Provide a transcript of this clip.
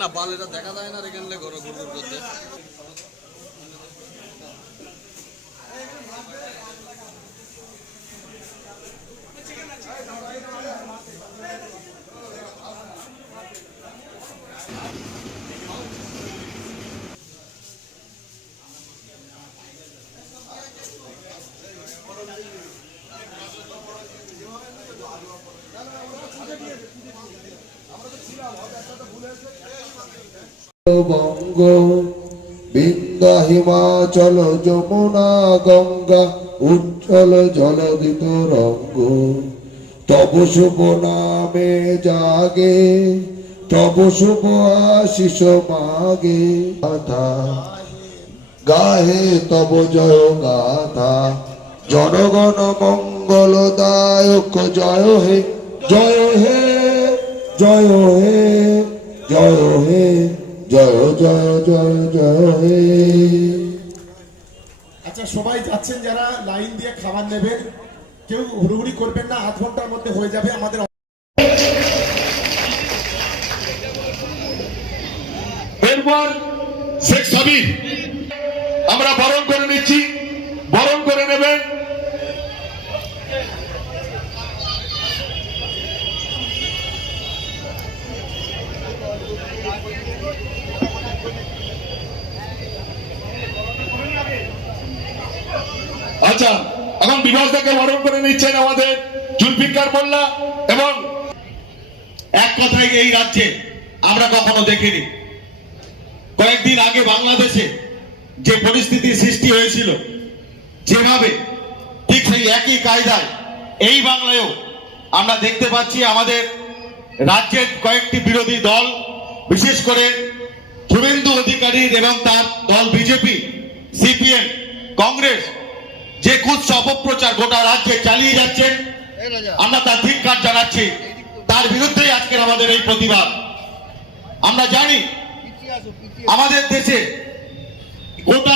না বাল এটা দেখা যায় না এখানে ঘরে ঘুরঘুর করতে। বঙ্গ বিন্দা হিমাচল যমুনা গঙ্গা উজ্জ্বল জলদিত রঙ্গ তব শুভ নামে জাগে তব শুভ আশিস মাগে গাথা গাহে তব জয় গাথা জনগণ মঙ্গলদায়ক জয় হে জয় হে জয় হে জয় হে জয় জয় জয় জয় হে। আচ্ছা সবাই যাচ্ছেন যারা লাইন দিয়ে খাবার নেবেন, কেউ হুড়ুহুড়ি করবেন না, আধ ঘন্টার মধ্যে হয়ে যাবে আমাদের। এরপর শেখ সাবির আমরা বরণ করে নিচ্ছি, বরণ করে নেবেন। আচ্ছা এখন বিভাসদাকে বরণ করে নিচ্ছেন আমাদের জুলফিকার মোল্লা। এবং এক কথায় এই রাজ্যে আমরা কখনো দেখিনি, কয়েকদিন আগে বাংলাদেশে যে পরিস্থিতি সৃষ্টি হয়েছিল যেভাবে, ঠিক সেই একই কায়দায় এই বাংলায়ও আমরা দেখতে পাচ্ছি আমাদের রাজ্যের কয়েকটি বিরোধী দল, বিশেষ করে শুভেন্দু অধিকারী এবং তার দল বিজেপি, সিপিএম, কংগ্রেস যে কুৎস অপপ্রচার গোটা রাজ্যে চালিয়ে যাচ্ছেন, আমরা তার ধিক্কার জানাচ্ছি। তার বিরুদ্ধেই আজকের আমাদের এই প্রতিবাদ। আমরা জানি আমাদের দেশে গোটা